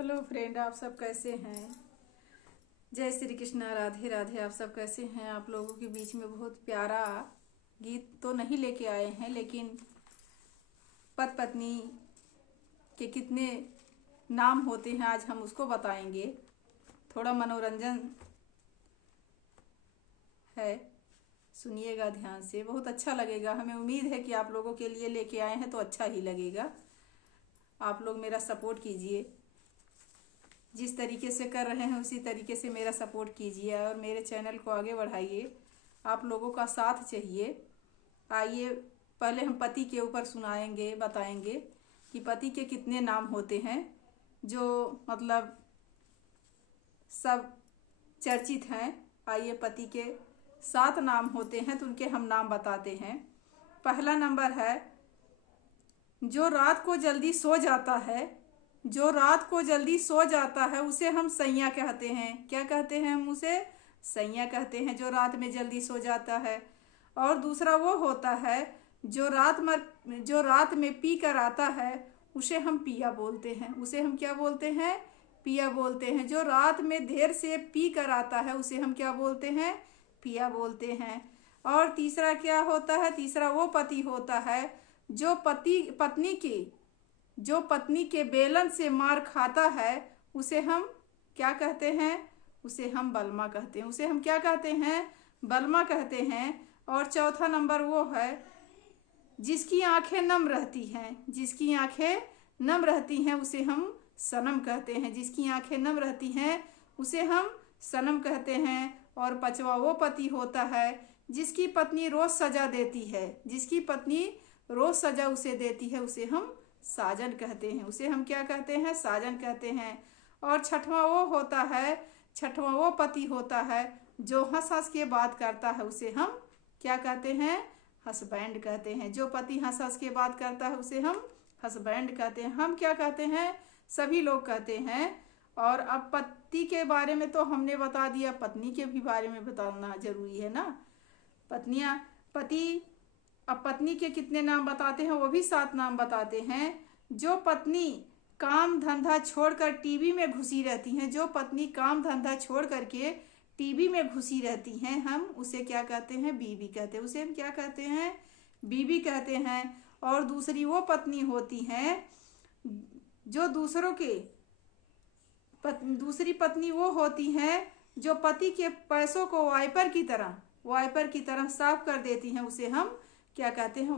Hello friend, आप सब कैसे हैं। जय श्री कृष्णा, राधे राधे। आप सब कैसे हैं। आप लोगों के बीच में बहुत प्यारा गीत तो नहीं लेके आए हैं, लेकिन पति पत्नी के कितने नाम होते हैं आज हम उसको बताएंगे। थोड़ा मनोरंजन है, सुनिएगा ध्यान से, बहुत अच्छा लगेगा। हमें उम्मीद है कि आप लोगों के लिए लेके आए हैं तो अच्छा ही लगेगा। आप लोग मेरा सपोर्ट कीजिए, जिस तरीके से कर रहे हैं उसी तरीके से मेरा सपोर्ट कीजिए और मेरे चैनल को आगे बढ़ाइए। आप लोगों का साथ चाहिए। आइए, पहले हम पति के ऊपर सुनाएंगे, बताएंगे कि पति के कितने नाम होते हैं, जो मतलब सब चर्चित हैं। आइए, पति के 7 नाम होते हैं तो उनके हम नाम बताते हैं। पहला नंबर है, जो रात को जल्दी सो जाता है। जो रात को जल्दी सो जाता है उसे हम सैया कहते हैं। क्या कहते हैं हम उसे? सैया कहते हैं, जो रात में जल्दी सो जाता है। और दूसरा वो होता है, जो रात में पी कर आता है उसे हम पिया बोलते हैं। उसे हम क्या बोलते हैं? पिया बोलते हैं। जो रात में देर से पी कर आता है उसे हम क्या बोलते हैं? पिया बोलते हैं। और तीसरा क्या होता है? तीसरा वो पति होता है जो पत्नी के बेलन से मार खाता है, उसे हम क्या कहते हैं? उसे हम बलमा कहते हैं। उसे हम क्या कहते हैं? बलमा कहते हैं। और चौथा नंबर वो है, जिसकी आंखें नम रहती हैं। जिसकी आंखें नम रहती हैं उसे हम सनम कहते हैं। जिसकी आंखें नम रहती हैं उसे हम सनम कहते हैं। और पांचवा वो पति होता है जिसकी पत्नी रोज सजा देती है। जिसकी पत्नी रोज सजा उसे देती है उसे हम साजन कहते हैं। उसे हम क्या कहते हैं? साजन कहते हैं। और छठवां वो पति होता है जो हंस हंस के बात करता है, उसे हम क्या कहते हैं? हस्बैंड कहते हैं। जो पति हंस हंस के बात करता है उसे हम हस्बैंड कहते हैं। हम क्या कहते हैं? सभी लोग कहते हैं। और अब पति के बारे में तो हमने बता दिया, पत्नी के भी बारे में बताना जरूरी है ना। अब पत्नी के कितने नाम बताते हैं, वो भी 7 नाम बताते हैं। जो पत्नी काम धंधा छोड़कर टीवी में घुसी रहती हैं, जो पत्नी काम धंधा छोड़ करके टीवी में घुसी रहती हैं, हम उसे क्या कहते हैं? बीवी कहते हैं। उसे हम क्या कहते हैं? बीवी कहते हैं। और दूसरी वो पत्नी होती हैं जो दूसरी पत्नी वो होती हैं जो पति के पैसों को वाइपर की तरह साफ कर देती हैं। उसे हम क्या कहते हैं?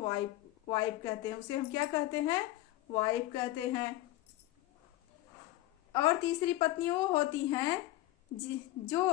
वाइफ कहते हैं। उसे हम क्या कहते हैं? वाइफ कहते हैं। और तीसरी पत्नी वो होती हैं जो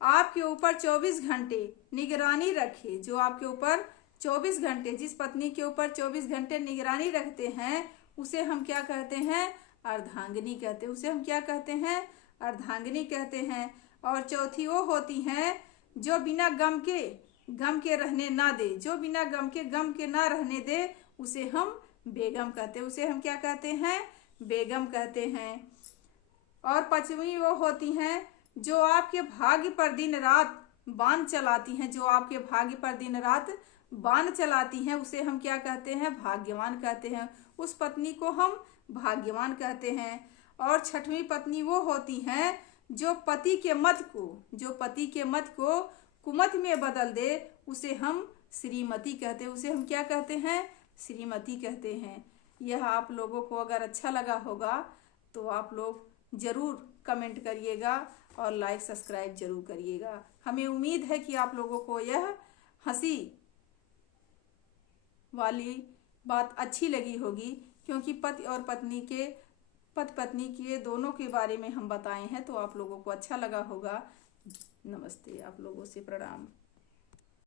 आपके ऊपर 24 घंटे निगरानी रखे। जो आपके ऊपर 24 घंटे, जिस पत्नी के ऊपर 24 घंटे निगरानी रखते हैं उसे हम क्या कहते हैं? अर्धांगिनी कहते हैं। उसे हम क्या कहते हैं? अर्धांगिनी कहते हैं। और चौथी वो होती हैं जो बिना गम के रहने ना दे। जो बिना गम के ना रहने दे उसे हम बेगम कहते हैं। उसे हम क्या कहते हैं? बेगम कहते हैं। और पांचवी वो होती हैं जो आपके भाग्य पर दिन रात बाण चलाती हैं। जो आपके भाग्य पर दिन रात बाण चलाती हैं उसे हम क्या कहते हैं? भाग्यवान कहते हैं। उस पत्नी को हम भाग्यवान कहते हैं। और छठवीं पत्नी वो होती हैं जो पति के मत को कुमत में बदल दे, उसे हम श्रीमती कहते हैं। उसे हम क्या कहते हैं? श्रीमती कहते हैं। यह आप लोगों को अगर अच्छा लगा होगा तो आप लोग ज़रूर कमेंट करिएगा और लाइक सब्सक्राइब जरूर करिएगा। हमें उम्मीद है कि आप लोगों को यह हंसी वाली बात अच्छी लगी होगी, क्योंकि पति पत्नी के दोनों के बारे में हम बताए हैं तो आप लोगों को अच्छा लगा होगा। नमस्ते, आप लोगों से प्रणाम।